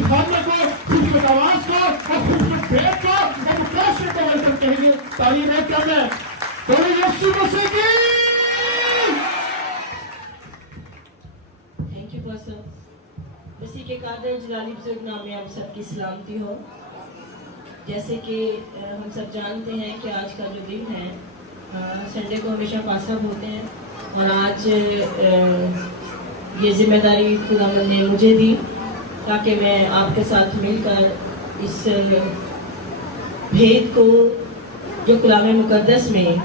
अपनी खाने को, खूबसूरत आवाज को और खूबसूरत पेट को और मुकाशरे को वेलकम कहेंगे। तारीफ है क्या मैं बोलो यीशु मसीह की। Thank you pastor. मसीह के कादर जलाली बुजुर्ग नाम में आप सबकी सलामती हो। जैसे कि हम सब जानते हैं कि आज का जो दिन है, संडे को हमेशा पासअप होते हैं और आज ये जिम्मेदारी खुदावंद ने मुझे दी ताकि मैं आपके साथ मिलकर इस भेद को जो कलाम मुकद्दस में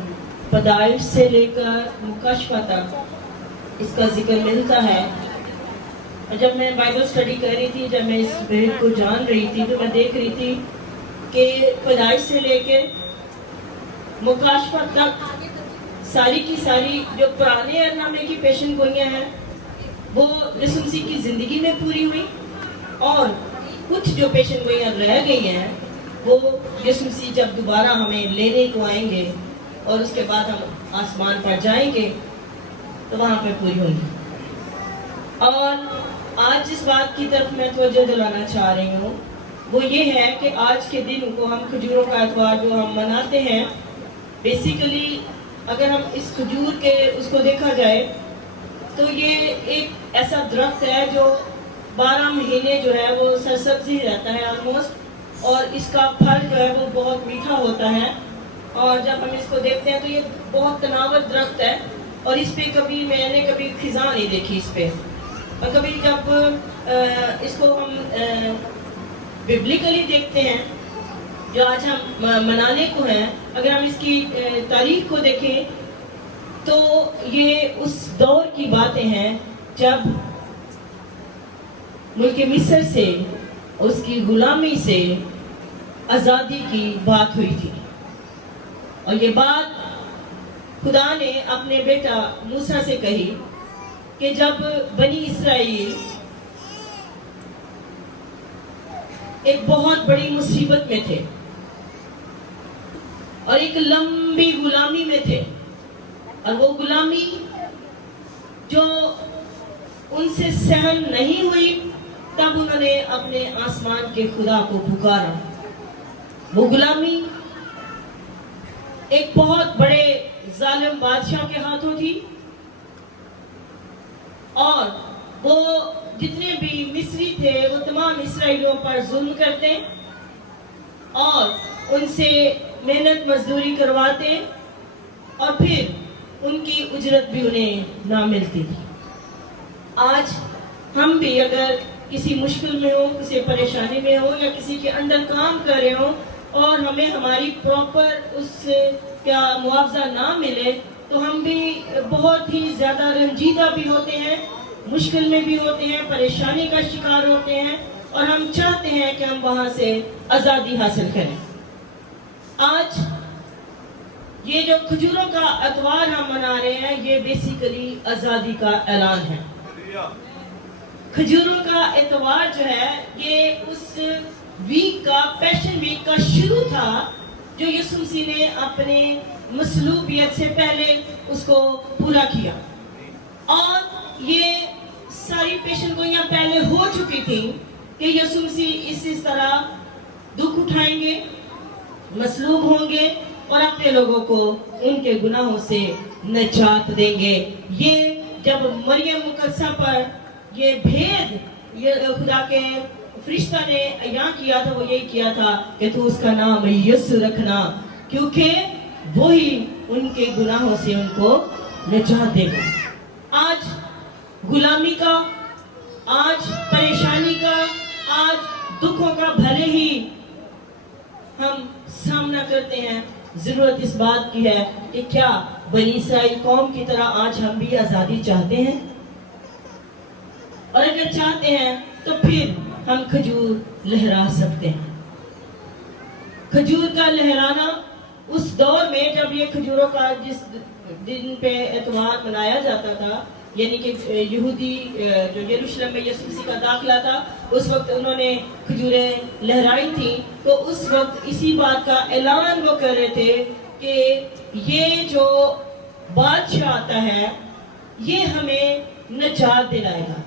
पैदाइश से लेकर मुकशफा तक इसका जिक्र मिलता है। जब मैं बाइबल स्टडी कर रही थी, जब मैं इस भेद को जान रही थी, तो मैं देख रही थी कि पैदाइश से लेके मुकशफा तक सारी की सारी जो पुराने अहदनामे की पेशन गोइयां हैं वो यीशु मसीह की जिंदगी में पूरी हुई और कुछ जो पेशन गोइयां रह गई हैं वो यीशु मसीह जब दोबारा हमें लेने को आएंगे और उसके बाद हम आसमान पर जाएंगे तो वहां पर पूरी होंगी। और आज जिस बात की तरफ मैं तवज्जो दिलाना चाह रही हूँ वो ये है कि आज के दिन को हम खजूरों का एतवार जो हम मनाते हैं, बेसिकली अगर हम इस खजूर के उसको देखा जाए तो ये एक ऐसा दरख्त है जो 12 महीने जो है वो सरसब्जी रहता है ऑलमोस्ट, और इसका फल जो है वो बहुत मीठा होता है। और जब हम इसको देखते हैं तो ये बहुत तनावत दरख्त है और इस पे मैंने कभी खिजा नहीं देखी इस पे। और कभी जब इसको हम बिब्लिकली देखते हैं जो आज हम मनाने को हैं, अगर हम इसकी तारीख को देखें तो ये उस दौर की बातें हैं जब मुल्क मिस्र से उसकी गुलामी से आज़ादी की बात हुई थी। और ये बात खुदा ने अपने बेटा मूसा से कही कि जब बनी इसराइल एक बहुत बड़ी मुसीबत में थे और एक लंबी गुलामी में थे, और वो गुलामी जो उनसे सहन नहीं हुई तब उन्होंने अपने आसमान के खुदा को पुकारा। वो गुलामी एक बहुत बड़े जालिम बादशाह के हाथों थी और वो जितने भी मिस्री थे वो तमाम इसराइलियों पर जुल्म करते और उनसे मेहनत मजदूरी करवाते और फिर उनकी उजरत भी उन्हें ना मिलती थी। आज हम भी अगर किसी मुश्किल में हो, किसी परेशानी में हो या किसी के अंडर काम कर रहे हो और हमें हमारी प्रॉपर उससे क्या मुआवजा ना मिले तो हम भी बहुत ही ज्यादा रंजीदा भी होते हैं, मुश्किल में भी होते हैं, परेशानी का शिकार होते हैं और हम चाहते हैं कि हम वहां से आजादी हासिल करें। आज ये जो खजूरों का एतवार हम मना रहे हैं ये बेसिकली आजादी का ऐलान है। खजूरों का एतवार जो है ये उस वीक का, पैशन वीक का शुरू था जो यीशु मसीह ने अपने मसलूबियत से पहले उसको पूरा किया। और ये सारी पेशन गोइयां पहले हो चुकी थी कि यीशु मसीह इस तरह दुख उठाएंगे, मसलूब होंगे और अपने लोगों को उनके गुनाहों से निजात देंगे। ये जब मरियम मुकद्दसा पर ये भेद ये खुदा के फरिश्ता ने यहाँ किया था, वो यही किया था कि तू उसका नाम यीशु रखना क्योंकि वही उनके गुनाहों से उनको निजात देगा। आज गुलामी का, आज परेशानी का, आज दुखों का भले ही हम सामना करते हैं, जरूरत इस बात की है कि क्या बनी इसराइल कौम की तरह आज हम भी आजादी चाहते हैं, और अगर चाहते हैं तो फिर हम खजूर लहरा सकते हैं। खजूर का लहराना उस दौर में जब ये खजूरों का जिस दिन पे एतवार मनाया जाता था, यानी कि यहूदी जो यरूशलेम में यीशु मसीह का दाखिला था उस वक्त उन्होंने खजूरें लहराई थी, तो उस वक्त इसी बात का ऐलान वो कर रहे थे कि ये जो बादशाह आता है ये हमें निजात दिलाएगा।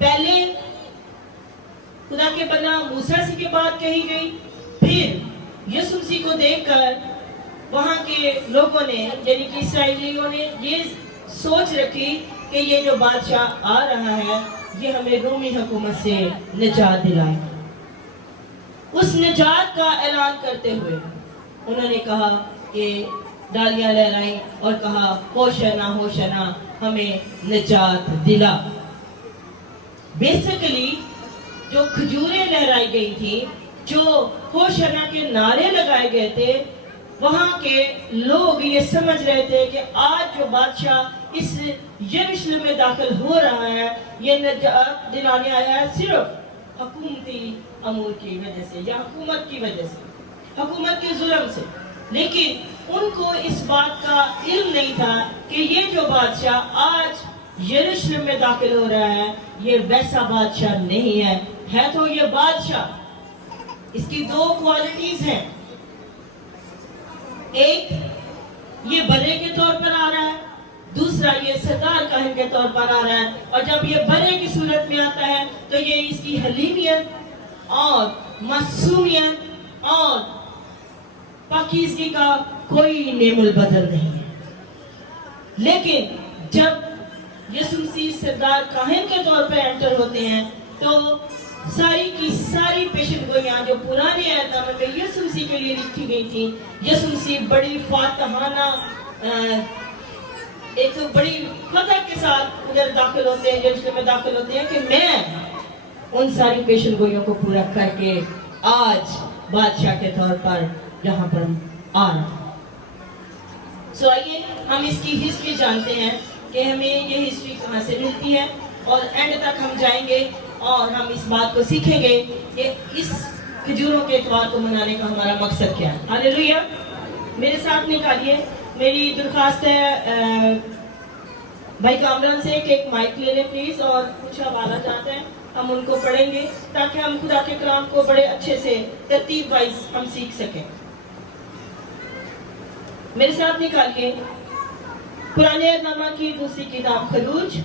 पहले खुदा के बना मूसा से की बात कही गई। फिर यीशु मसीह को देखकर वहां के लोगों ने यानी कि इस्राएलियों ने ये सोच रखी कि ये जो बादशाह आ रहा है ये हमें रोमी हुकूमत से निजात दिलाएगा। उस निजात का ऐलान करते हुए उन्होंने कहा कि डालियां लहराई और कहा होशना होशना हमें निजात दिला। बेसिकली जो खजूरें लहराई गई थी, जो होशना के नारे लगाए गए थे, वहां के लोग ये समझ रहे थे कि आज जो बादशाह इस यरूशलेम में दाखिल हो रहा है ये निजात दिलाने आया है सिर्फ हुकूमती अमूर की वजह से या हुकूमत की वजह से, हुकूमत के जुल्म से। लेकिन उनको इस बात का इल्म नहीं था कि ये जो बादशाह आज यरूशलेम में दाखिल हो रहा है ये वैसा बादशाह नहीं है तो ये बादशाह। इसकी दो क्वालिटीज हैं, एक ये बड़े के तौर पर आ रहा है, दूसरा ये सरदार काहिन के तौर पर आ रहा है। और जब ये बड़े की सूरत में आता है तो ये इसकी हलीमियत और मासूमियत और पाकीज़गी का कोई नेमुल बदल नहीं है। लेकिन जब यीशु मसीह सरदार काहिन के तौर पर एंटर होते हैं तो सारी की सारी पेशेनगोइयां जो पुराने अहदनामे में यीशु मसीह के लिए लिखी गई थी, यीशु मसीह बड़ी फातहाना एक तो बड़ी फतह के साथ उधर दाखिल होते हैं, यरूशलेम में दाखिल होते हैं कि मैं उन सारी पेशेनगोइयों को पूरा करके आज बादशाह के तौर पर यहाँ पर आ रहा हूँ। सो आइए हम इसकी हिस्ट्री जानते हैं कि हमें ये हिस्ट्री कहाँ से मिलती है और एंड तक हम जाएंगे और हम इस बात को सीखेंगे कि इस खजूरों के इतवार को मनाने का हमारा मकसद क्या है। हालेलुया। मेरे साथ निकालिए, मेरी दरख्वास्त है भाई कामरान से कि एक माइक ले लें प्लीज और कुछ हवाला चाहते हैं हम उनको पढ़ेंगे ताकि हम खुदा के कलाम को बड़े अच्छे से तरतीब वाइज हम सीख सकें। मेरे साथ निकालिए पुराने अहदनामा की दूसरी किताब खरूज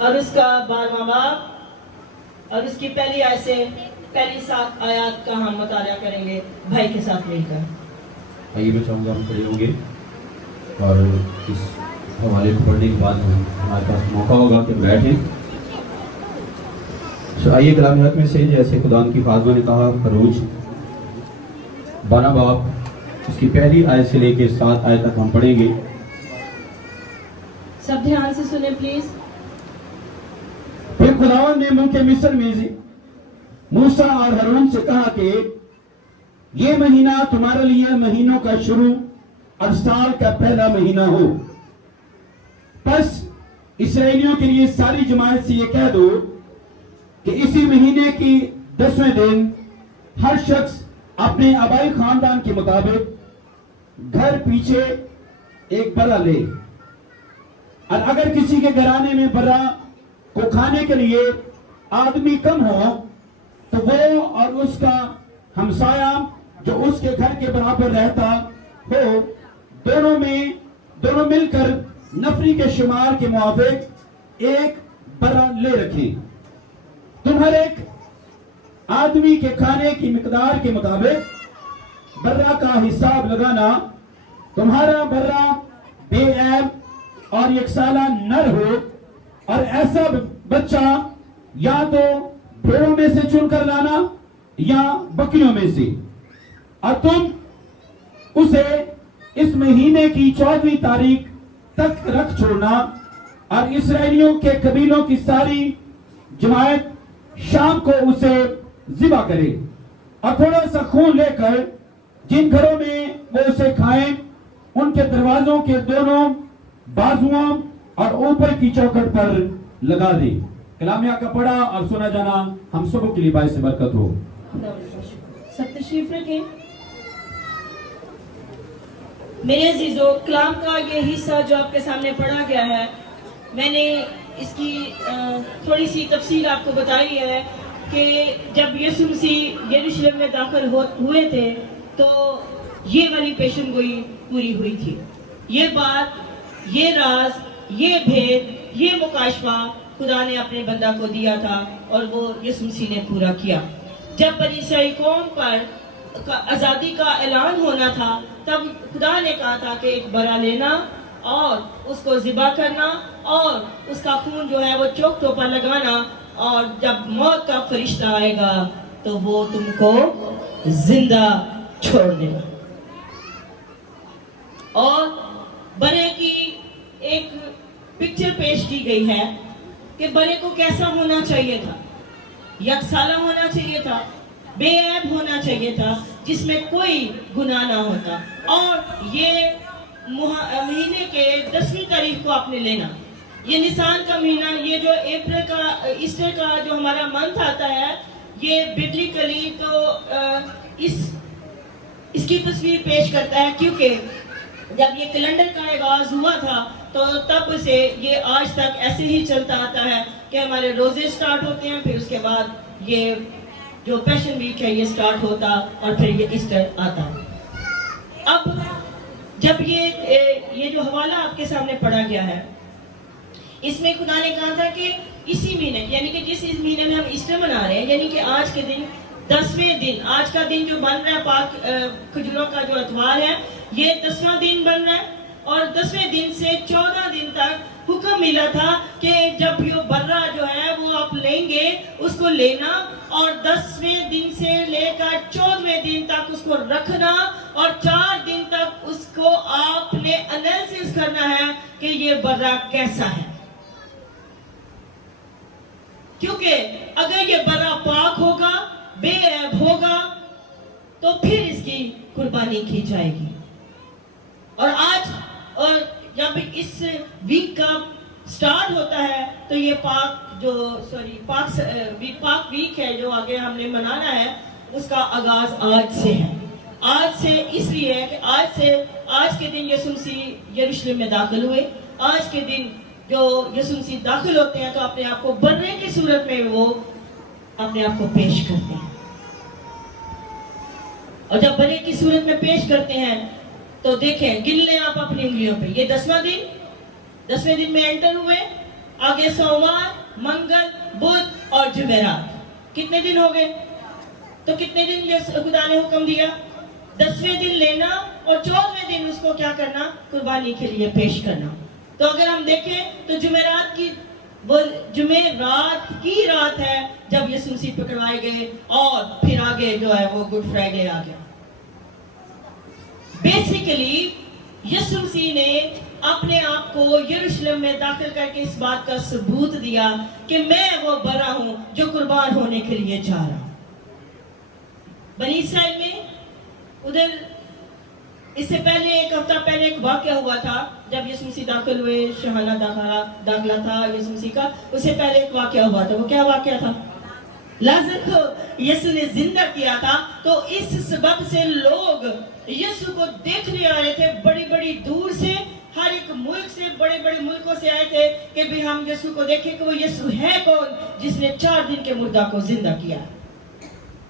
और उसका 12वां बाब और उसकी पहली आयत से पहली 7 आयत का हम मुताला करेंगे भाई के साथ मिलकर। आइए मैं चाहूँगा हम खड़े होंगे और इस हवाले को पढ़ने के बाद हमारे पास मौका होगा कि बैठें। तो आइए कलाम हक में से जैसे खुदा की फाज़मा ने कहा खरूज 12 बाब उसकी पहली आयत से लेकर 7 आयत तक हम पढ़ेंगे। सब ध्यान से सुने प्लीज। फिर खुदावंद ने मुल्क मिस्र में से मूसा और हारून से कहा कि ये महीना तुम्हारे लिए महीनों का शुरू और साल का पहला महीना हो। बस इस्राएलियों के लिए सारी जमात से ये कह दो कि इसी महीने की 10वें दिन हर शख्स अपने आबाई खानदान के मुताबिक घर पीछे एक बर्रा ले, और अगर किसी के घराने में बर्रा को खाने के लिए आदमी कम हो तो वो और उसका हमसाया जो उसके घर के बराबर रहता हो दोनों मिलकर नफरी के शुमार के मुताबिक एक बर्रा ले रखें। तुम हर एक आदमी के खाने की मिकदार के मुताबिक बर्रा का हिसाब लगाना। तुम्हारा बर्रा बेऐब और एक साला नर हो और ऐसा बच्चा या तो भेड़ों में से चुनकर लाना या बकरियों में से, और तुम उसे इस महीने की 14वीं तारीख तक रख छोड़ना। और इस्राएलियों के कबीलों की सारी जमात शाम को उसे ज़िबा करे और थोड़ा सा खून लेकर जिन घरों में वो उसे खाएं उनके दरवाजों के दोनों बाजुओं और ऊपर की चौखट पर लगा दे। कलामिया का पढ़ा और सुना जाना हम सबों के लिए बाइस से बरकत हो। सब तशरीफ रखें। मेरे अजीजों, कलाम का ये हिस्सा जो आपके सामने पढ़ा गया है, मैंने इसकी थोड़ी सी तफसील आपको बताई है कि जब यीशु मसीह यरूशलेम में दाखिल हुए थे तो ये वाली पेशनगोई पूरी हुई थी। ये बात, ये राज, ये भेद, ये मुकाशवा خدا نے اپنے بندہ کو دیا تھا اور وہ یسوع مسیح نے پورا کیا. جب بنی اسرائیل قوم پر آزادی کا اعلان ہونا تھا تب خدا نے کہا تھا کہ ایک برا لینا اور اس کو ذبح کرنا اور اس کا خون جو ہے وہ چوکھٹوں پر لگانا, اور جب موت کا فرشتہ آئے گا تو وہ تم کو زندہ چھوڑ دے گا. اور برے کی ایک پکچر پیش کی گئی ہے کہ برے کو کیسا ہونا چاہیے تھا. یکسالہ ہونا چاہیے تھا, بے عیب ہونا چاہیے تھا, جس میں کوئی گناہ نہ ہوتا. اور یہ مہینے کے 10ویں تاریخ کو آپ نے لینا. یہ نیسان کا مہینہ, یہ جو اپریل کا ایسٹر کا جو ہمارا منتھ آتا ہے, یہ ببلیکلی تو اس کی تصویر پیش کرتا ہے, کیونکہ جب یہ کیلنڈر کا آغاز ہوا تھا تو تب سے یہ آج تک ایسے ہی چلتا آتا ہے کہ ہمارے روزے سٹارٹ ہوتے ہیں, پھر اس کے بعد یہ جو پیشن ویک ہے یہ سٹارٹ ہوتا اور پھر یہ ایسٹر آتا. اب جب یہ جو حوالہ آپ کے سامنے پڑھا گیا ہے, اس میں خدا نے کہا تھا کہ اسی مہینے, یعنی کہ جس اس مہینے میں ہم ایسٹر منا رہے ہیں, یعنی کہ آج کے دن 10ویں دن, آج کا دن جو بن رہا ہے پاک کھجوروں کا جو اتوار ہے, یہ 10واں دن بن رہا ہے. اور 10ویں دن سے 14 دن تک حکم ملا تھا کہ جب یہ برہ جو ہے وہ آپ لیں گے اس کو لینا, اور 10ویں دن سے لے کر 14ویں دن تک اس کو رکھنا, اور 4 دن تک اس کو آپ نے انالیسس کرنا ہے کہ یہ برہ کیسا ہے. کیونکہ اگر یہ برہ پاک ہوگا, بے عیب ہوگا, تو پھر اس کی قربانی کی جائے گی. اور آج اور جب اس ویک کا سٹارٹ ہوتا ہے تو یہ پاک ویک ہے جو آگے ہم نے منانا ہے, اس کا آغاز آج سے ہے. آج سے اس لیے ہے کہ آج کے دن یسوع مسیح یروشلم میں داخل ہوئے. آج کے دن جو یسوع مسیح داخل ہوتے ہیں تو اپنے آپ کو برے کی صورت میں وہ اپنے آپ کو پیش کرتے ہیں, اور جب برے کی صورت میں پیش کرتے ہیں تو دیکھیں, گن لیں آپ اپنی انگلیوں پہ, یہ 10ویں دن میں انٹر ہوئے, آگے سوموار, منگل, بدھ اور جمعرات. کتنے دن ہو گئے؟ تو کتنے دن خدا نے حکم دیا؟ 10ویں دن لینا اور 14ویں دن اس کو کیا کرنا؟ قربانی کے لیے پیش کرنا. تو اگر ہم دیکھیں تو جمعرات کی رات ہے جب یسوع مسیح پکڑوائے گئے, اور پھر آگے جو ہے وہ گڈ فرائیڈے آ گیا. بیسیکلی یسوع مسیح نے اپنے آپ کو یروشلم میں داخل کر کے اس بات کا ثبوت دیا کہ میں وہ برا ہوں جو قربان ہونے کے لیے جا رہا ہوں. بنی اسرائیل میں ادھر اس سے پہلے ایک ہفتہ پہلے ایک واقعہ ہوا تھا جب یسوع مسیح داخل ہوئے, شہانہ داخلہ تھا یسوع مسیح کا. اس سے پہلے ایک واقعہ ہوا تھا. وہ کیا واقعہ تھا؟ لازر کو یسوع نے زندہ کیا تھا. تو اس سبب سے لوگ یسوع کو دیکھنے آ رہے تھے, بڑی بڑی دور سے, ہر ایک ملک سے, بڑے بڑے ملکوں سے آئے تھے کہ بھی ہم یسوع کو دیکھیں کہ وہ یسوع ہے کون جس نے 4 دن کے مردہ کو زندہ کیا.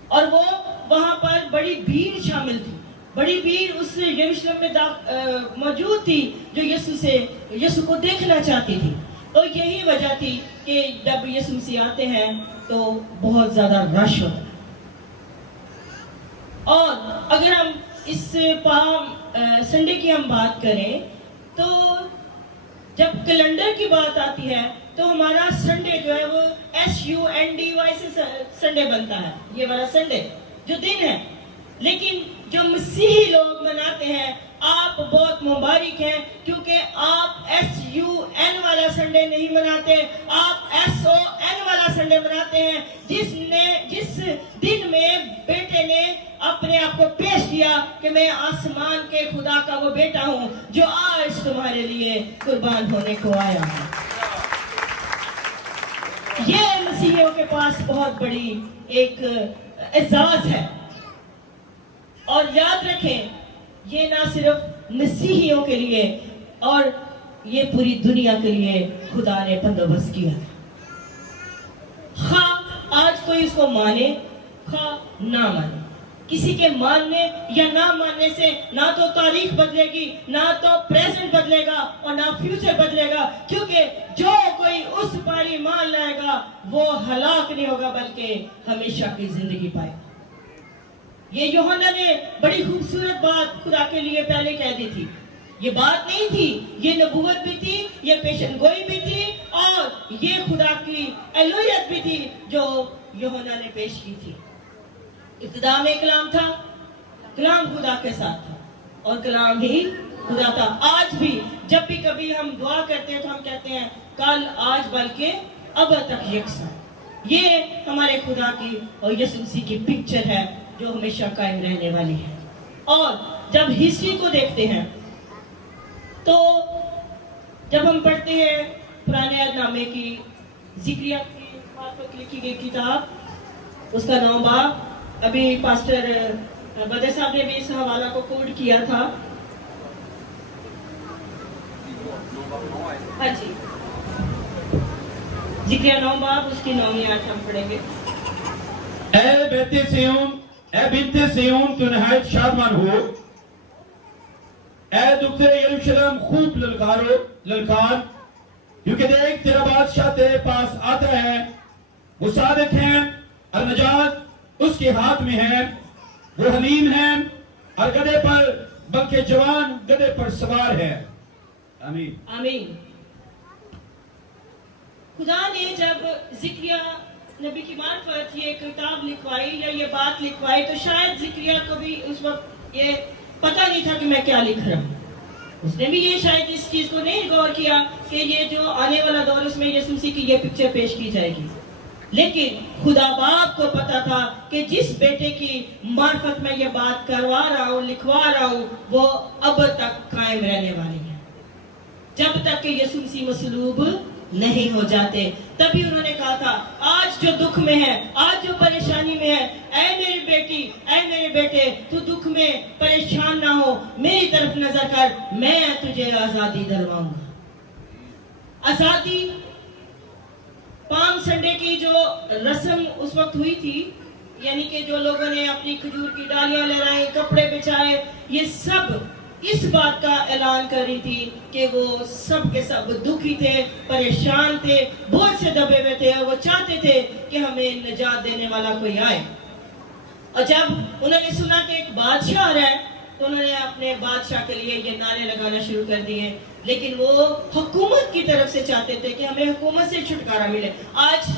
اور وہ وہاں پر بڑی بھیڑ شامل تھی, بڑی بھیڑ اس یروشلم میں موجود تھی جو یسوع کو دیکھنا چاہتی تھی. اور یہی وجہ تھی کہ جب یسوع مسیح آتے ہیں تو بہت زیادہ رش ہوتا ہے. اور اگر ہم اس پالم سنڈے کی ہم بات کریں تو جب کیلنڈر کی بات آتی ہے تو ہمارا سنڈے جو ہے وہ SUNDY سے سنڈے بنتا ہے, یہ والا سنڈے جو دن ہے. لیکن جو مسیحی لوگ مناتے ہیں, آپ بہت مبارک ہیں کیونکہ آپ SUN والا سنڈے نہیں مناتے, آپ SON والا سنڈے مناتے ہیں, جس دن میں بیٹے نے اپنے آپ کو پیش کیا کہ میں آسمان کے خدا کا وہ بیٹا ہوں جو آج تمہارے لیے قربان ہونے کو آیا ہوں. یہ مسیحیوں کے پاس بہت بڑی ایک اعزاز ہے. اور یاد رکھیں, یہ نہ صرف مسیحیوں کے لیے اور یہ پوری دنیا کے لیے خدا نے بندوبست کیا. خواہ آج کوئی اس کو مانے خواہ نہ مانے, کسی کے ماننے یا نہ ماننے سے نہ تو تاریخ بدلے گی, نہ تو پریزنٹ بدلے گا اور نہ فیوچر بدلے گا. کیونکہ جو کوئی कोई उस पारी मान लाएगा वो हलाक नहीं होगा बल्कि हमेशा की जिंदगी पाएगा। ये यूहन्ना ने बड़ी खूबसूरत बात खुदा के लिए पहले कह दी थी। ये बात नहीं थी, ये नबूवत भी थी, ये पेशन गोई भी थी और ये खुदा की एलोहियत भी थी जो यूहन्ना ने पेश की थी। इब्तिदा में कलाम था, कलाम खुदा के साथ था और कलाम ही खुदा था। आज भी जब भी कभी हम दुआ करते हैं तो हम कहते हैं कल आज बल्कि अब तक यकसा। ये हमारे खुदा की और यीशु मसीह की पिक्चर है जो हमेशा कायम रहने वाली है। और जब हिस्ट्री को देखते हैं तो जब हम पढ़ते हैं पुराने अहदनामे की जिक्रिया की मार्फत लिखी गई किताब, उसका नाम बाब, अभी पास्टर बदर साहब ने भी इस हवाला को कोड किया था। हाँ जी, जिक्रिया 9 बाब उसकी 9वीं आयत हम पढ़ेंगे। ए बेटे सियोन, ए बिन्ते सियोन, तू नहायत शादमान हो। ए दुख्तरे यरूशलेम, खूब ललकारो, ललकार, क्योंकि देख तेरा बादशाह तेरे पास आता है। वो सादिक है और नजात उसके हाथ में है। वो हलीम है और गधे पर बल्कि जवान गधे पर सवार है। आमीन आमीन। खुदा ने जब जिक्रिया नबी की मार्फत ये किताब लिखवाई या ये बात लिखवाई तो शायद जिक्रिया को भी उस वक्त ये पता नहीं था कि मैं क्या लिख रहा हूँ। उसने भी ये शायद इस चीज को नहीं गौर किया कि ये जो आने वाला दौर उसमें यीशु मसीह की ये पिक्चर पेश की जाएगी। लेकिन खुदा बाप को पता था कि जिस बेटे की मार्फत में ये बात करवा रहा हूँ, लिखवा रहा हूँ, वो अब तक कायम रहने वाली है जब तक कि यीशु मसीह मसलूब नहीं हो जाते। तभी उन्होंने कहा था आज जो दुख में है, आज जो परेशानी में है, ऐ मेरी बेटी, ऐ मेरे बेटे, तू दुख में परेशान ना हो, मेरी तरफ नजर कर, मैं तुझे आजादी दिलवाऊंगा। आजादी पाम संडे की जो रस्म उस वक्त हुई थी, यानी कि जो लोगों ने अपनी खजूर की डालियां लहराई, कपड़े बिछाए, ये सब इस बात का ऐलान कर रही थी कि वो सब के सब दुखी थे, परेशान थे, बोझ से दबे हुए थे और वो चाहते थे कि हमें निजात देने वाला कोई आए। और जब उन्होंने सुना कि एक बादशाह आ रहा है तो उन्होंने अपने बादशाह के लिए ये नारे लगाना शुरू कर दिए। लेकिन वो हुकूमत की तरफ से चाहते थे कि हमें हुकूमत से छुटकारा मिले। आज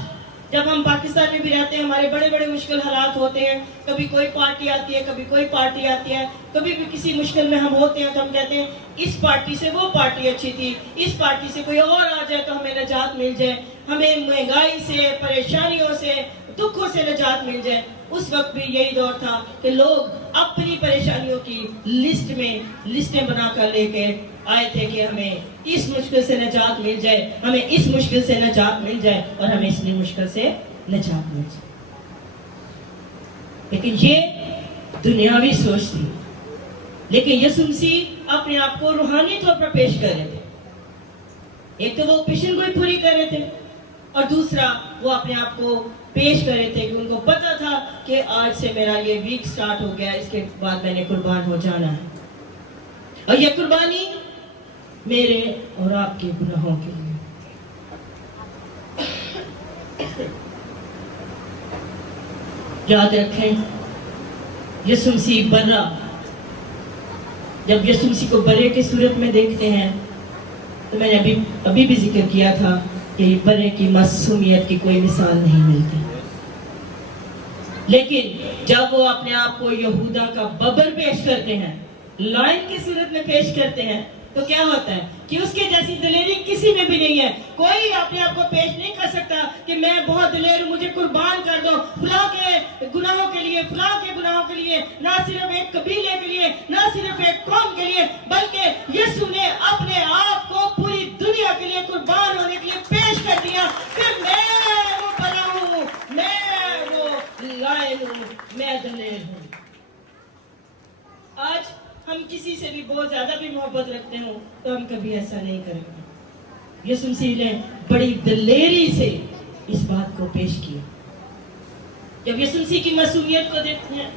जब हम पाकिस्तान में भी रहते हैं, हमारे बड़े बड़े मुश्किल हालात होते हैं, कभी कोई पार्टी आती है, कभी कोई पार्टी आती है, कभी भी किसी मुश्किल में हम होते हैं तो हम कहते हैं इस पार्टी से वो पार्टी अच्छी थी, इस पार्टी से कोई और आ जाए तो हमें निजात मिल जाए, हमें महंगाई से, परेशानियों से, दुखों से निजात मिल जाए। उस वक्त भी यही दौर था कि लोग अपनी परेशानियों की लिस्टें बनाकर लेके आए थे कि हमें इस मुश्किल से निजात मिल जाए, हमें इस मुश्किल से निजात मिल जाए और हमें इस मुश्किल से निजात मिल जाए। लेकिन ये दुनियावी सोच थी। लेकिन यीशु मसीह अपने आप को रूहानी तौर पर पेश कर रहे थे। एक तो वो पेशन गोई पूरी कर रहे थे और दूसरा वो अपने आप को पेश कर रहे थे कि उनको पता था कि आज से मेरा ये वीक स्टार्ट हो गया, इसके बाद मैंने कुर्बान हो जाना है और ये कुर्बानी मेरे और आपके गुनाहों के लिए। याद रखें, यीशु मसीह बर्रा, जब यीशु मसीह को बर्रे की सूरत में देखते हैं तो मैंने अभी भी जिक्र किया था कि बर्रे की मासूमियत की कोई मिसाल नहीं मिलती। लेकिन जब वो अपने आप को यहूदा का बबर पेश करते हैं, लायन की सूरत में पेश करते हैं, तो क्या होता है कि उसके जैसी दिलेरी किसी में भी नहीं है। कोई अपने आप को पेश नहीं कर सकता कि मैं बहुत दिलेर हूं, मुझे कुर्बान कर दो फलां के गुनाहों के लिए, फलां के गुनाहों के लिए, ना सिर्फ एक कबीले के लिए, ना सिर्फ एक कौम के लिए, बल्कि यीशु ने अपने आप को पूरी दुनिया के लिए कुर्बान होने के लिए पेश कर दिया कि मैं वो बड़ा हूं, मैं वो लायन हूं, मैं दिलेर हूं। आज हम किसी से भी बहुत ज्यादा भी मोहब्बत रखते हो तो हम कभी ऐसा नहीं करेंगे। यीशु मसीह ने बड़ी दिलेरी से इस बात को पेश किया। जब यीशु मसीह की मासूमियत को देखते हैं,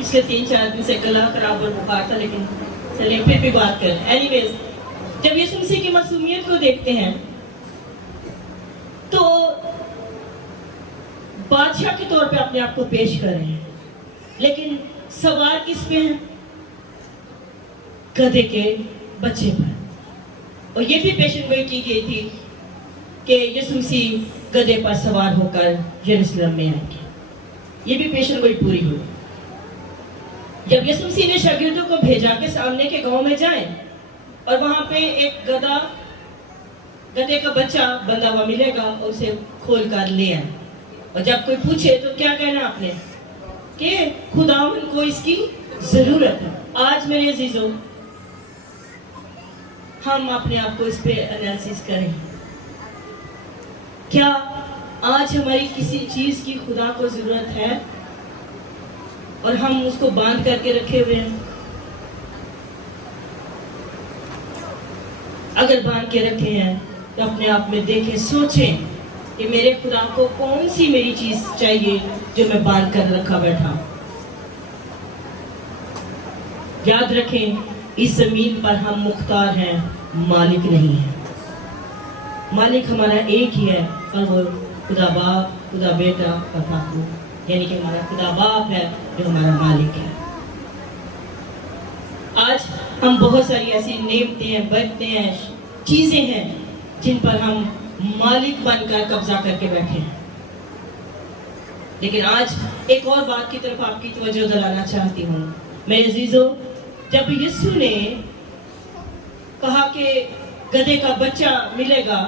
पिछले 3-4 दिन से गला खराब और बुखार था, लेकिन चलिए फिर भी बात करें। एनीवेज, जब यीशु मसीह की मासूमियत को देखते हैं तो बादशाह के तौर पे अपने आप को पेश कर रहे हैं, लेकिन सवार किस पे है? गधे के बच्चे पर। और ये भी पेशन गोई की गई थी कि यीशु मसीह गधे पर सवार होकर यरूशलेम में आएंगे। ये भी पेशन गोई पूरी हुई। जब यीशु मसीह ने शागिर्दों को भेजा के सामने के गांव में जाएं और वहां पे एक गधे का बच्चा बंधा हुआ मिलेगा और उसे खोल कर ले आए, और जब कोई पूछे तो क्या कहना आपने कि खुदावन को इसकी जरूरत है। आज मेरे अजीजों, हम अपने आप को इस पे एनालिसिस करें। क्या आज हमारी किसी चीज की खुदा को जरूरत है और हम उसको बांध करके रखे हुए हैं? अगर बांध के रखे हैं तो अपने आप में देखें, सोचें कि मेरे खुदा को कौन सी मेरी चीज चाहिए जो मैं बांध कर रखा बैठा। याद रखें, इस जमीन पर हम मुख्तार हैं, मालिक नहीं है। मालिक हमारा एक ही है, और वो खुदा बाप, खुदा बेटा और पाकू, यानी कि हमारा खुदा बाप है जो हमारा मालिक है। आज हम बहुत सारी ऐसी नेमतें हैं, बरतें हैं, चीजें हैं जिन पर हम मालिक बनकर कब्जा करके बैठे हैं। लेकिन आज एक और बात की तरफ आपकी तवज्जो दिलाना चाहती हूँ मेरे अजीजों। जब यीशु ने कहा कि गधे का बच्चा मिलेगा,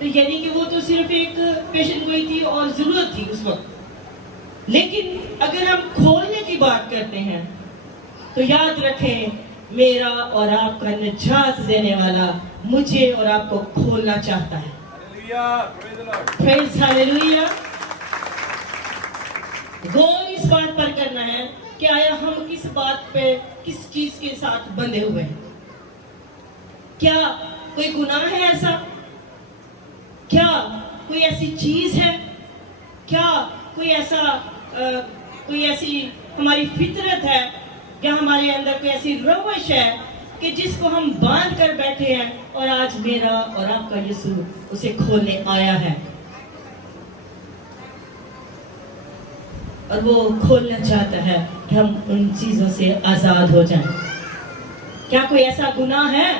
तो यानी कि वो तो सिर्फ एक पेशेंट गोई थी और जरूरत थी उस वक्त। लेकिन अगर हम खोलने की बात करते हैं तो याद रखें, मेरा और आपका निजात देने वाला मुझे और आपको खोलना चाहता है। Praise Hallelujah। गौर इस बात पर करना है कि आया हम किस बात पे, किस चीज के साथ बंधे हुए हैं। क्या कोई गुनाह है ऐसा? क्या कोई ऐसी चीज है? क्या कोई ऐसी हमारी फितरत है, या हमारे अंदर कोई ऐसी रवश है कि जिसको हम बांध कर बैठे हैं और आज मेरा और आपका यीशु उसे खोलने आया है और वो खोलना चाहता है कि हम उन चीजों से आजाद हो जाएं। क्या कोई ऐसा गुनाह है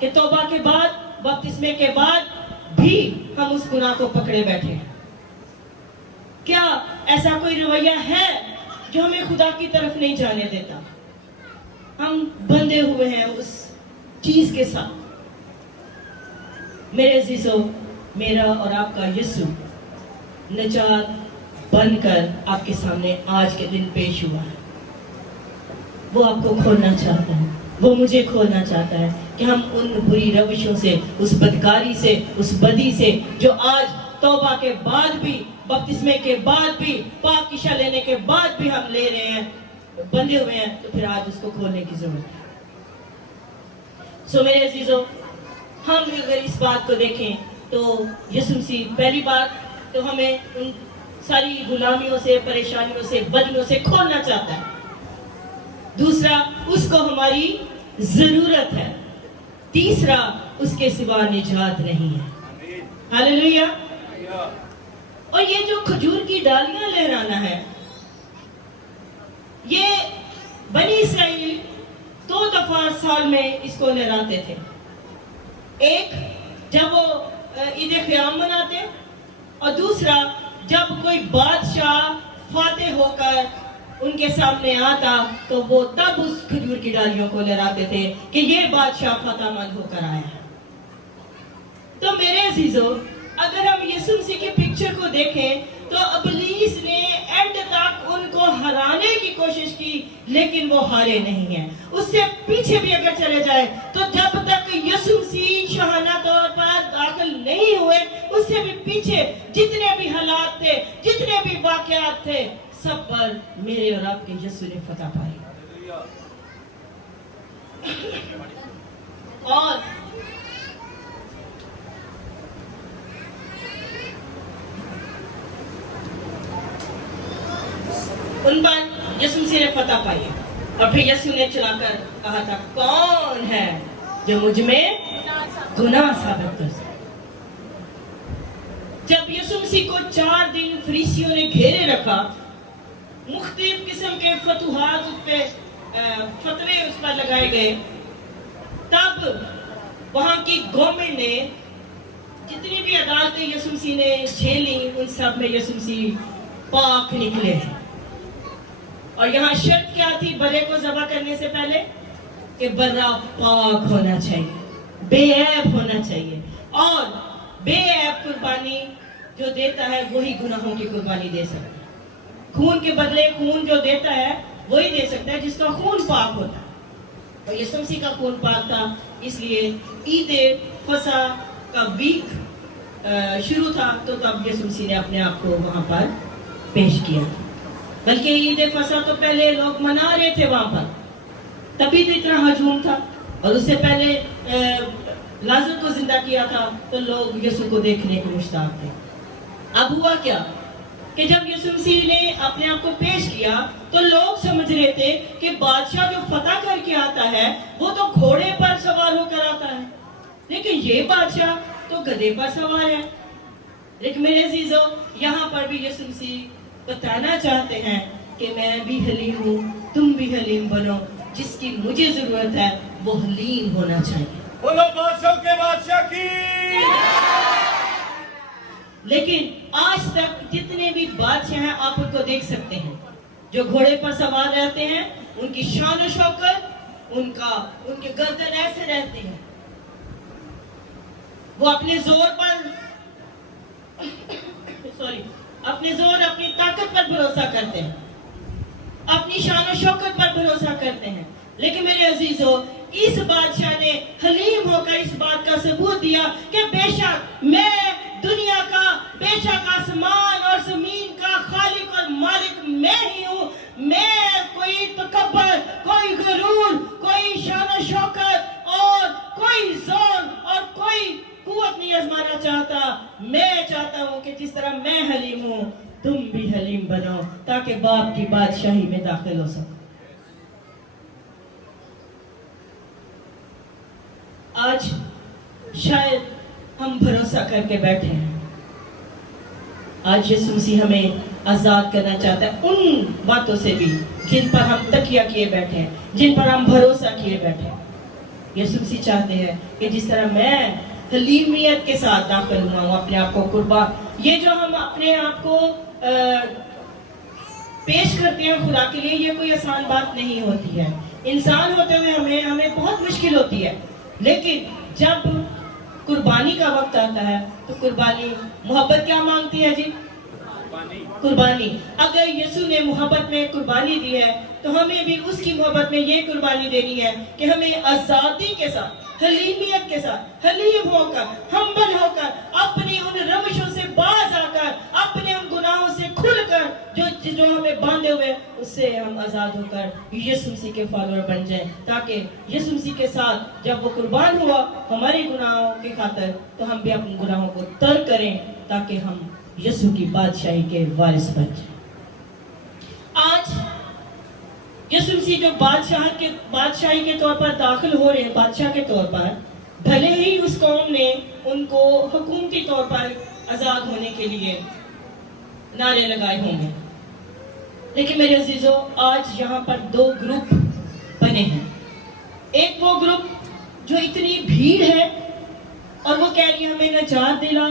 कि तौबा के बाद, बपतिस्मे के बाद भी हम उस गुनाह को पकड़े बैठे हैं? क्या ऐसा कोई रवैया है जो हमें खुदा की तरफ नहीं जाने देता? हम बंधे हुए हैं उस चीज के साथ। मेरे अजीजों, मेरा और आपका यीशु निजात बनकर आपके सामने आज के दिन पेश हुआ है। वो आपको खोलना चाहता है, वो मुझे खोलना चाहता है कि हम उन बुरी रविशों से, उस बदकारी से, उस बदी से जो आज तौबा के बाद भी, बपतिस्मे के बाद भी, पाक किशा लेने के बाद भी हम ले रहे हैं, बंधे हुए हैं, तो फिर आज उसको खोलने की जरूरत है। सो मेरे अजीजों, हम अगर इस बात को देखें तो यीशु मसीह पहली बात तो हमें उन सारी गुलामियों से, परेशानियों से, बदियों से खोलना चाहता है। दूसरा, उसको हमारी जरूरत है। तीसरा, उसके सिवा निजात नहीं है। हालेलुया। और ये जो खजूर की डालियां लहराना है, ये बनी इसराइल 2 दफा साल में इसको लहराते थे। एक जब वो ईद क़याम मनाते, और दूसरा जब कोई बादशाह फातेह होकर उनके सामने आता तो वो तब उस खजूर की डालियों को लहराते थे कि ये बादशाह फतेहमंद होकर आया है। तो मेरे अजीजों, अगर हम यीशु मसीह की पिक्चर को देखें तो इब्लीस ने एंड तक उनको हराने की कोशिश की, लेकिन वो हारे नहीं हैं। उससे पीछे भी अगर चले जाए तो जब तक यीशु मसीह शाहाना तौर पर दाखिल नहीं हुए, उससे भी पीछे जितने भी हालात थे, जितने भी वाकयात थे, सब पर मेरे और आपके यीशु ने फतह पाई। और उन पर यीशु मसीह ने फतह فتح پائی ہے. اور پھر یسوع نے چلا کر کہا تھا کون ہے جو مجھ میں گناہ ثابت کر سکتا. جب یسوع مسیح کو 4 دن فریسیوں نے گھیرے رکھا, مختلف قسم کے فتوحات اس پہ فتوے اس پر لگائے گئے, تب وہاں کی گورنمنٹ نے جتنی بھی عدالتیں یسوع مسیح نے جھیلی ان سب میں یسوع مسیح پاک نکلے ہیں. اور یہاں شرط کیا تھی برے کو ذبح کرنے سے پہلے؟ کہ برا پاک ہونا چاہیے, بے عیب ہونا چاہیے. اور بے عیب قربانی جو دیتا ہے وہی گناہوں کی قربانی دے سکتا ہے. خون کے بدلے خون جو دیتا ہے وہی دے سکتا ہے جس کا خون پاک ہوتا ہے. اور یسوع مسیح کا خون پاک تھا, اس لیے عید فصح کا ویک شروع تھا تو تب یسوع مسیح نے اپنے آپ کو وہاں پر پیش کیا. بلکہ عید فصح تو پہلے لوگ منا رہے تھے وہاں پر, تبھی تو اتنا ہجوم تھا. اور اس سے پہلے لازر کو زندہ کیا تھا تو لوگ یسوع کو دیکھنے کو مشتاق تھے. اب ہوا کیا کہ جب یسوع مسیح نے اپنے آپ کو پیش کیا تو لوگ سمجھ رہے تھے کہ بادشاہ جو فتح کر کے آتا ہے وہ تو گھوڑے پر سوار ہو کر آتا ہے, لیکن یہ بادشاہ تو گدھے پر سوار ہے. لیکن میرے عزیزو, یہاں پر بھی یسوع مسیح بتانا چاہتے ہیں کہ میں بھی حلیم ہوں, تم بھی حلیم بنو. جس کی مجھے ضرورت ہے وہ حلیم ہونا چاہیے. بولو بادشاہ کے بادشاہ کی. لیکن آج تک جتنے بھی بادشاہ ہیں آپ ان کو دیکھ سکتے ہیں جو گھوڑے پر سوار رہتے ہیں, ان کی شان و شوکت, ان کے گردن ایسے رہتے ہیں. وہ اپنے زور اپنی طاقت پر بھروسہ کرتے ہیں, اپنی شان و شوکت پر بھروسہ کرتے ہیں. لیکن میرے عزیزو, اس بادشاہ نے حلیم ہو کر اس بات کا ثبوت دیا کہ بے شک میں دنیا کا, بے شک آسمان اور زمین کا خالق اور مالک میں ہی ہوں. میں کوئی تکبر, کوئی غرور, کوئی شان و شوکت اور کوئی زور اور کوئی قوت نہیں آزمانا چاہتا. میں چاہتا ہوں کہ جس طرح میں حلیم ہوں تم بھی حلیم بنو تاکہ باپ کی بادشاہی میں داخل ہو سکو. آج شاید ہم بھروسہ کر کے بیٹھے ہیں. آج یسوع مسیح ہمیں آزاد کرنا چاہتا ہے ان باتوں سے بھی جن پر ہم تکیہ کیے بیٹھے ہیں, جن پر ہم بھروسہ کیے بیٹھے ہیں. یسوع مسیح چاہتے ہیں کہ جس طرح میں حلیمیت کے ساتھ داخل ہوا ہوں اپنے آپ کو قربان, یہ جو ہم اپنے آپ کو پیش کرتے ہیں خدا کے لیے, یہ کوئی آسان بات نہیں ہوتی ہے. انسان ہوتے ہوئے ہمیں بہت مشکل ہوتی ہے. لیکن جب قربانی کا وقت آتا ہے تو قربانی, محبت کیا مانگتی ہے جی؟ قربانی. اگر یسوع نے محبت میں قربانی دی ہے تو ہمیں بھی اس کی محبت میں یہ قربانی دینی ہے کہ ہمیں آزادی کے ساتھ, حلیمیت کے ساتھ, حلیم ہو کر, ہمبل ہو کر, اپنی ان روشوں سے باز آ کر, اپنے ان گناہوں سے کھل کر جو ہمیں باندھے ہوئے اس سے ہم آزاد ہو کر یسوع مسیح کے فالوور بن جائیں, تاکہ یسوع مسیح کے ساتھ جب وہ قربان ہوا ہمارے گناہوں کی خاطر تو ہم بھی اپنے گناہوں کو ترک کریں تاکہ ہم یسوع کی بادشاہی کے وارث بن جائیں. آج یسوع مسیح جو بادشاہی کے طور پر داخل ہو رہے ہیں, بادشاہ کے طور پر, بھلے ہی اس قوم نے ان کو حکومتی طور پر آزاد ہونے کے لیے نعرے لگائے ہوں گے, لیکن میرے عزیزو آج یہاں پر 2 گروپ بنے ہیں. ایک وہ گروپ جو اتنی بھیڑ ہے اور وہ کہہ رہی ہے ہمیں نجات دلا.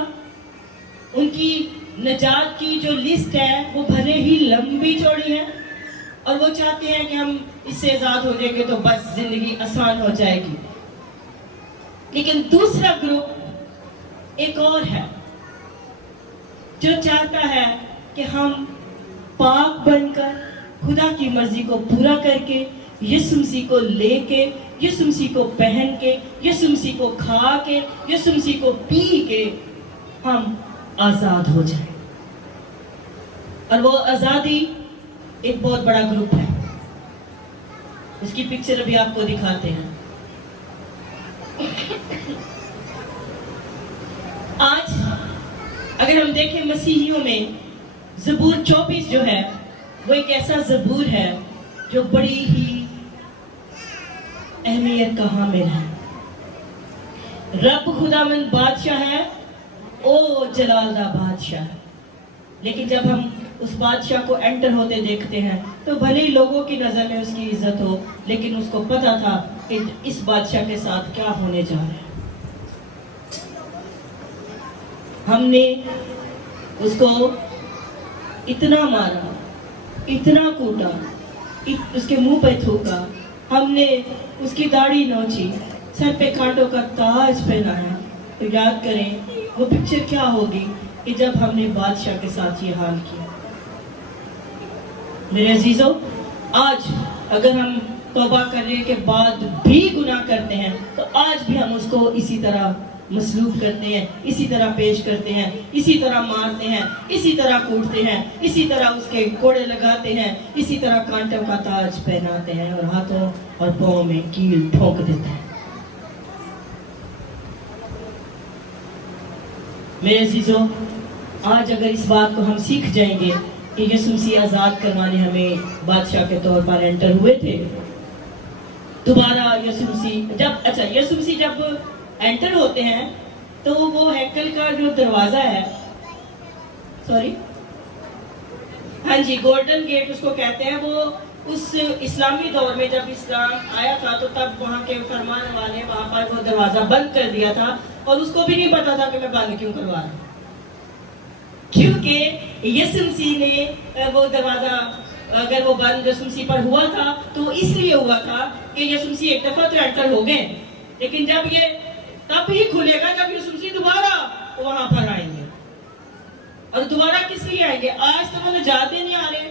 ان کی نجات کی جو لسٹ ہے وہ بھلے ہی لمبی چوڑی ہے اور وہ چاہتے ہیں کہ ہم اس سے آزاد ہو جائیں گے تو بس زندگی آسان ہو جائے گی. لیکن دوسرا گروپ ایک اور ہے جو چاہتا ہے کہ ہم پاک بن کر, خدا کی مرضی کو پورا کر کے, یسوع مسیح کو لے کے, یسوع مسیح کو پہن کے, یسوع مسیح کو کھا کے, یسوع مسیح کو پی کے ہم آزاد ہو جائیں. اور وہ آزادی ایک بہت بڑا گروپ ہے. اس کی پکچر ابھی آپ کو دکھاتے ہیں. آج اگر ہم دیکھیں مسیحیوں میں زبور 24 جو ہے وہ ایک ایسا زبور ہے जो बड़ी ही अहमियत का हामिल है। रब खुदावंद बादशाह है, ओ जलाल दा बादशाह है। लेकिन जब हम उस बादशाह को एंटर होते देखते हैं तो भले ही लोगों की नज़र में उसकी इज्जत हो, लेकिन उसको पता था कि इस बादशाह के साथ क्या होने जा रहा है। हमने उसको इतना मारा, इतना कूटा, उसके मुंह पे थूका, हमने उसकी दाढ़ी नोची, सर पे कांटों का ताज पहनाया। तो याद करें वो पिक्चर क्या होगी कि जब हमने बादशाह के साथ ये हाल किया। मेरे अजीजों, आज अगर हम तौबा करने के बाद भी गुनाह करते हैं तो आज भी हम उसको इसी तरह मसलूब करते हैं, इसी तरह पेश करते हैं, इसी तरह मारते हैं, इसी तरह कूटते हैं, इसी तरह उसके कोड़े लगाते हैं, इसी तरह कांटों का ताज पहनाते हैं और हाथों और पाँव में कील ठोक देते हैं। मेरे अजीजों, आज अगर इस बात को हम सीख जाएंगे कि यीशु मसीह आज़ाद करवाने हमें बादशाह के तौर पर एंटर हुए थे। दोबारा यीशु मसीह जब एंटर होते हैं तो वो हैकल का जो दरवाजा है, हाँ जी, गोल्डन गेट उसको कहते हैं, वो उस इस्लामी दौर में जब इस्लाम आया था तो तब वहाँ के फरमान वाले वहाँ पर वो दरवाजा बंद कर दिया था और उसको भी नहीं पता था कि मैं बंद क्यों करवा रहा हूँ, क्योंकि यीशु मसीह ने वो दरवाजा अगर वो बंद यीशु मसीह पर हुआ था तो इसलिए हुआ था कि यीशु मसीह एक दफा तो एंटर हो गए, लेकिन जब ये तब ही खुलेगा जब यीशु मसीह दोबारा वहां पर आएंगे। और दोबारा किस लिए आएंगे? आज तो वो नजात नहीं आ रहे,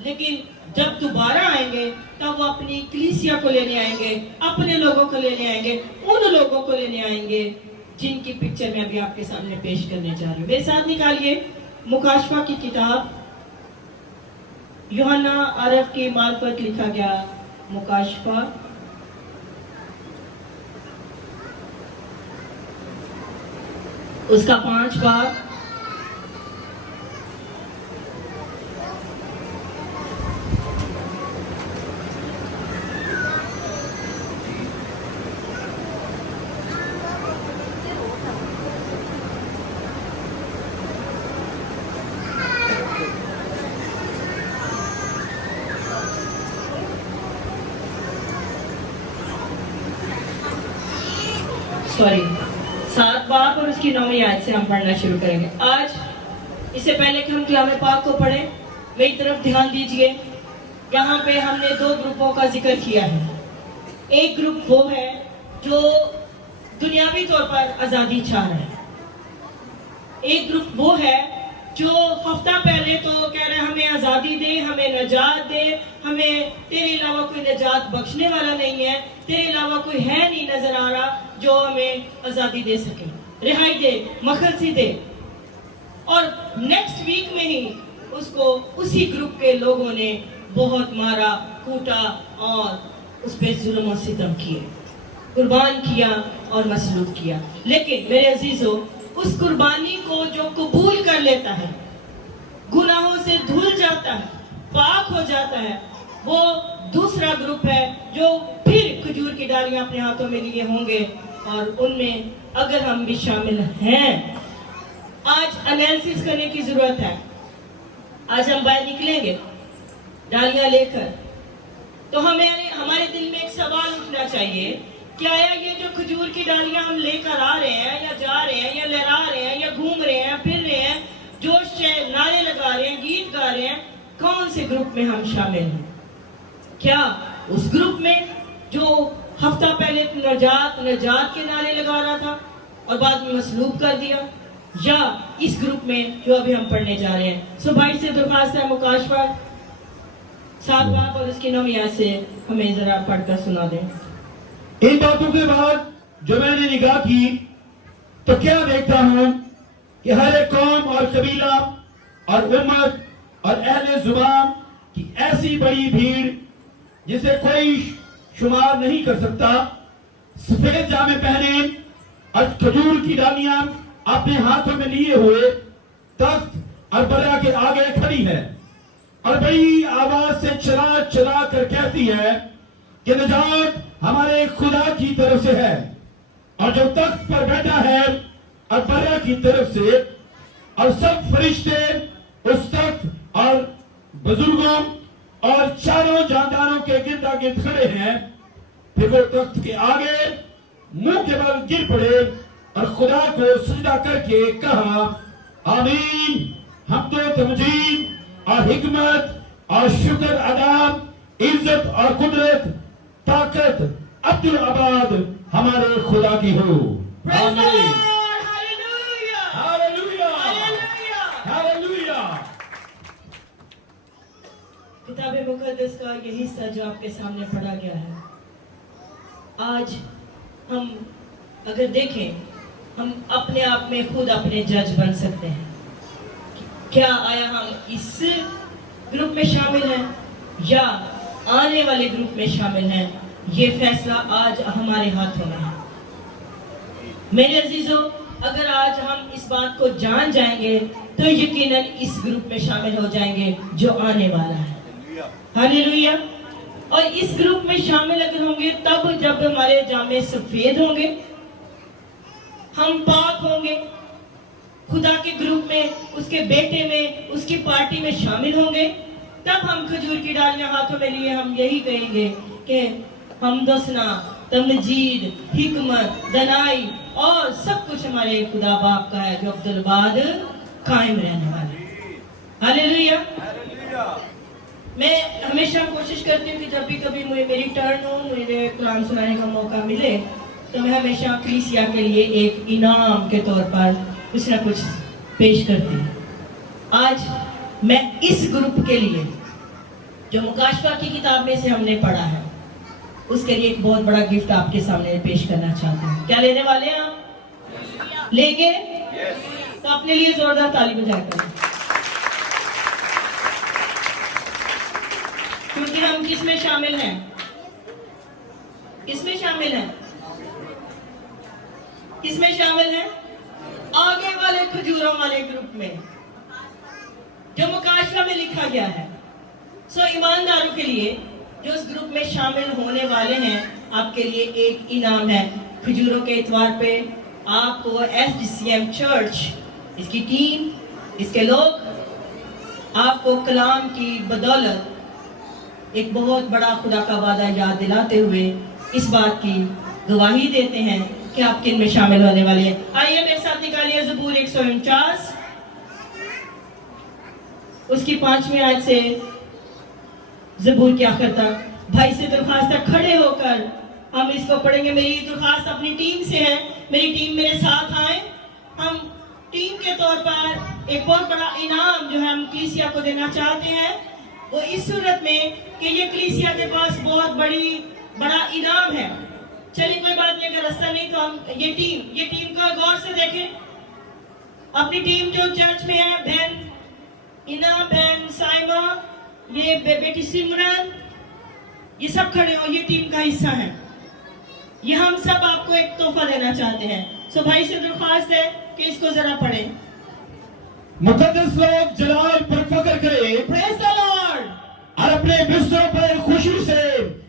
लेकिन जब दोबारा आएंगे तब वो अपनी कलीसिया को लेने आएंगे, अपने लोगों को लेने आएंगे, उन लोगों को लेने आएंगे जिनकी पिक्चर मैं अभी आपके सामने पेश करने जा रही हूँ। मेरे साथ निकालिए मुकाशफा की किताब, यूहन्ना आरफ के मार्फत लिखा गया मुकाशफा, उसका 5 बाब, सॉरी 7 बाब और उसकी 9वीं आयत से हम पढ़ना शुरू करेंगे। आज इससे पहले कि हम कलाम पाक को पढ़ें, मेरी तरफ ध्यान दीजिए। यहाँ पे हमने 2 ग्रुपों का जिक्र किया है। एक ग्रुप वो है जो दुनियावी तौर पर आज़ादी चाह रहा है, एक ग्रुप वो है जो हफ्ता पहले तो कह रहे हैं हमें आज़ादी दे, हमें नजात दे, हमें तेरे अलावा कोई नजात बख्शने वाला नहीं है, तेरे अलावा कोई है नहीं नजर आ रहा जो हमें आज़ादी दे सके, रिहाई दे, मखलसी दे। और नेक्स्ट वीक में ही उसको उसी ग्रुप के लोगों ने बहुत मारा, कूटा और उस पर जुल्म और सितम किए, कुर्बान किया और मसलूब किया। लेकिन मेरे अजीजों, उस कुर्बानी को जो कबूल कर लेता है, गुनाहों से धुल जाता है, पाक हो जाता है, वो दूसरा ग्रुप है जो फिर खजूर की डालियां अपने हाथों में लिए होंगे और उनमें अगर हम भी शामिल हैं। आज एनालिसिस करने की जरूरत है। आज हम बाहर निकलेंगे डालियां लेकर, तो हमारे दिल में एक सवाल उठना चाहिए, क्या ये जो खजूर की डालियां हम लेकर आ रहे हैं या जा रहे हैं या लहरा रहे हैं या घूम रहे हैं, फिर रहे हैं, जोश से नारे लगा रहे हैं, गीत गा रहे हैं, कौन से ग्रुप में हम शामिल हैं? क्या उस ग्रुप में जो हफ्ता पहले नजात के नारे लगा रहा था और बाद में मसलूब कर दिया, या इस ग्रुप में जो अभी हम पढ़ने जा रहे हैं? सो भाई से दरख्वास्त है, मुकाशफा 7 बाब और उसकी 9वीं आयत से हमें जरा पढ़कर सुना दें। इन बातों के बाद जो मैंने निगाह की तो क्या देखता हूं कि हर एक कौम और कबीला और उम्मत और अहले जुबान की ऐसी बड़ी भीड़ जिसे कोई शुमार नहीं कर सकता, सफेद जामे पहने और खजूर की डालियां अपने हाथों में लिए हुए तख्त और बर्रा के आगे खड़ी है। اور بڑی آواز سے چلا چلا کر کہتی ہے کہ نجات ہمارے خدا کی طرف سے ہے، اور جو تخت پر بیٹھا ہے اور برا کی طرف سے، اور سب فرشتے اس تخت اور بزرگوں اور چاروں جانداروں کے گرد گرد کھڑے ہیں۔ پھر وہ تخت کے آگے منہ کے بل گر پڑے اور خدا کو سجدہ کر کے کہا، آمین، حمد و تمجید اور حکمت اور شکر ادا، عزت اور قدرت، طاقت عبدالعباد ہمارے خدا کی ہو۔ Praise the آمین، Lord! Hallelujah! Hallelujah, Hallelujah! Hallelujah. کتاب مقدس کا یہ حصہ جو آپ کے سامنے پڑھا گیا ہے، آج ہم اگر دیکھیں، ہم اپنے آپ میں خود اپنے جج بن سکتے ہیں۔ کیا آیا ہم اس گروپ میں شامل ہیں یا آنے والے گروپ میں شامل ہیں؟ یہ فیصلہ آج ہمارے ہاتھوں میں ہے۔ میرے عزیزوں، اگر آج ہم اس بات کو جان جائیں گے تو یقیناً اس گروپ میں شامل ہو جائیں گے جو آنے والا ہے۔ ہاللویا۔ اور اس گروپ میں شامل اگر ہوں گے تب جب ہمارے جامے سفید ہوں گے، ہم پاک ہوں گے، خدا کے گروپ میں، اس کے بیٹے میں، اس کی پارٹی میں شامل ہوں گے، تب ہم کھجور کی ڈالیاں ہاتھوں میں لیے ہم یہی کہیں گے کہ حمد و ثنا، تمجید، حکمت، دنائی اور سب کچھ ہمارے خدا باپ کا ہے جو عبدالباد قائم رہنے والا ہے۔ ہاللویا۔ میں ہمیشہ کوشش کرتی ہوں کہ جب بھی کبھی میری ٹرن ہو، مجھے قرآن سنانے کا موقع ملے، تو میں ہمیشہ کلیسیا کے لیے ایک انعام کے طور پر کچھ نہ کچھ پیش کرتی ہوں۔ آج میں اس گروپ کے لیے جو مکاشفہ کی کتاب میں سے ہم نے پڑھا ہے، اس کے لیے ایک بہت بڑا گفٹ آپ کے سامنے پیش کرنا چاہتا ہوں۔ کیا لینے والے ہیں آپ؟ لیں گے؟ تو اپنے لیے زوردار تالی بجا کریں، کیونکہ ہم کس میں شامل ہیں؟ کس میں شامل ہیں؟ کس میں شامل ہیں؟ آگے والے کھجوروں والے گروپ میں جو مکاشفہ میں لکھا گیا ہے۔ سو ایمانداروں کے لیے جو اس گروپ میں شامل ہونے والے ہیں، آپ کے لیے ایک انعام ہے۔ کھجوروں کے اتوار پہ آپ کو SDCM چرچ، اس کی ٹیم، اس کے لوگ آپ کو کلام کی بدولت ایک بہت بڑا خدا کا وعدہ یاد دلاتے ہوئے اس بات کی گواہی دیتے ہیں کہ آپ کن میں شامل ہونے والے ہیں۔ آئیے میرے ساتھ نکالیے زبور 149، اس کی 5ویں آیت سے زبور کے آخر تک۔ بھائی سے درخواست ہے کھڑے ہو کر ہم اس کو پڑھیں گے۔ میری درخواست اپنی ٹیم سے ہے، میری ٹیم میرے ساتھ آئیں۔ ہم ٹیم کے طور پر ایک بہت بڑا انعام جو ہے ہم کلیسیا کو دینا چاہتے ہیں، وہ اس صورت میں کہ یہ کلیسیا کے پاس بہت بڑا انعام ہے۔ چلیے کوئی بات نہیں، اگر رستہ نہیں تو ہم یہ ٹیم کو غور سے دیکھیں۔ اپنی ٹیم جو چرچ میں ہے، بہن اینا، بہن سائمہ، یہ بیٹی سمرن، یہ سب کھڑے ہو، یہ ٹیم کا حصہ ہیں۔ یہ ہم سب آپ کو ایک تحفہ دینا چاہتے ہیں۔ سو بھائی سے درخواست ہے کہ اس کو ذرا پڑھیں۔ مقدس لوگ جلال پر فخر کرے، پریز دی لارڈ، اور اپنے بستروں پر خوشی سے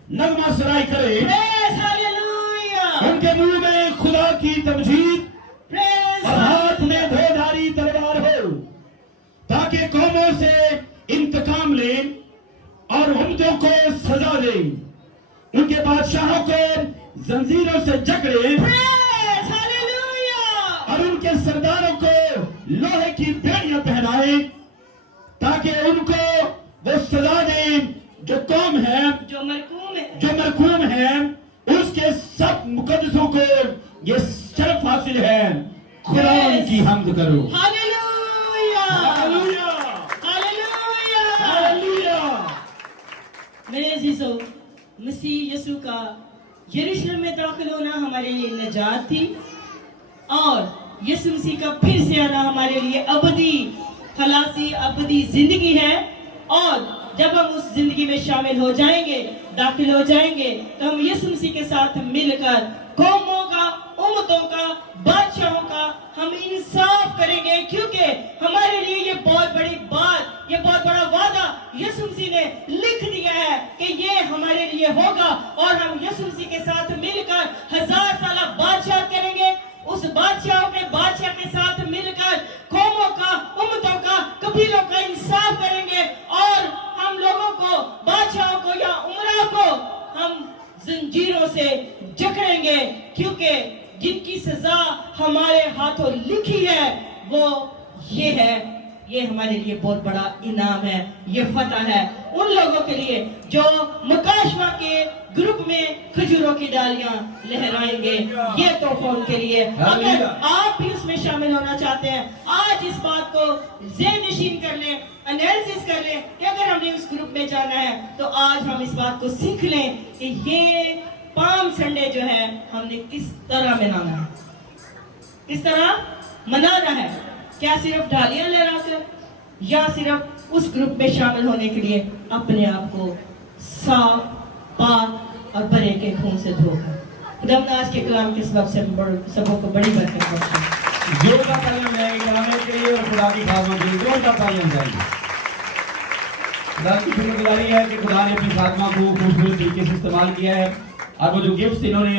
نغمہ سرائی کرے۔ پریز ہاللویا، ان کے منہ میں خدا کی تمجید پریز اور ہاتھ میں دھاری تلوار ہو، تاکہ قوموں سے انتقام لیں اور امتوں کو سزا دیں، ان کے بادشاہوں کو زنجیروں سے جکڑے، پریز ہاللویا، اور ان کے سرداروں کو لوہے کی بیڑیاں پہنائے، تاکہ ان کو وہ سزا دیں جو قوم ہے، جو مرقوم ہے، جو مرقوم ہے۔ اس کے سب مقدسوں کو یہ شرف حاصل ہے۔ خدا ان کی حمد کرو۔ Hallelujah, hallelujah, hallelujah. ہاللویا۔ میرے عزیزو، مسیح یسوع کا یروشلم میں داخل ہونا ہمارے لیے نجات تھی، اور یسوع مسیح کا پھر سے آنا ہمارے لیے ابدی خلاصی، ابدی زندگی ہے۔ اور جب ہم اس زندگی میں شامل ہو جائیں گے، داخل ہو جائیں گے، تو ہم یسوع مسیح کے ساتھ مل کر قوموں کا، امتوں کا، بادشاہوں کا ہم انصاف کریں گے، کیونکہ ہمارے لیے یہ بہت بڑی بات، یہ بہت بڑا وعدہ یسوع यीशु मसीह ने लिख दिया है कि ये हमारे लिए होगा और हम यीशु मसीह के साथ मिलकर 1000 साल बादशाह करेंगे। उस बादशाहों के बादशाह के साथ मिलकर कौमों का, उम्मतों का, कबीलों का इंसाफ करेंगे और हम लोगों को, बादशाहों को या उमरा को हम जंजीरों से जकड़ेंगे, क्योंकि जिनकी सजा हमारे हाथों लिखी है वो ये है। ये हमारे लिए बहुत बड़ा इनाम है, ये फतह है उन लोगों के लिए जो मकाशवा के ग्रुप में खजूरों की डालियां लहराएंगे। ये तोहफा उनके लिए। अगर आप भी उसमें शामिल होना चाहते हैं, आज इस बात को ज़हन नशीन कर लें, एनालिसिस कर लें कि अगर हमने उस ग्रुप में जाना है तो आज हम इस बात को सीख लें कि ये पाम संडे जो है हमने किस तरह मनाना है, किस तरह मनाना है। क्या सिर्फ ढालियां लहराकर या सिर्फ उस ग्रुप में शामिल होने के लिए अपने आप को साफ, पाक और बरे के खून से धोकर। खुदा आज के कलाम के सबब से सबों को बड़ी बरकत बख्शे। जोरदार तालियां जाएंगे कलाम के लिए और खुदा की खादमा के लिए जोरदार तालियां जाएंगे। खुदा की शुक्रगुजारी है कि खुदा ने अपनी खादमा को खूबसूरत तरीके से इस्तेमाल किया है और वो जो गिफ्ट्स इन्होंने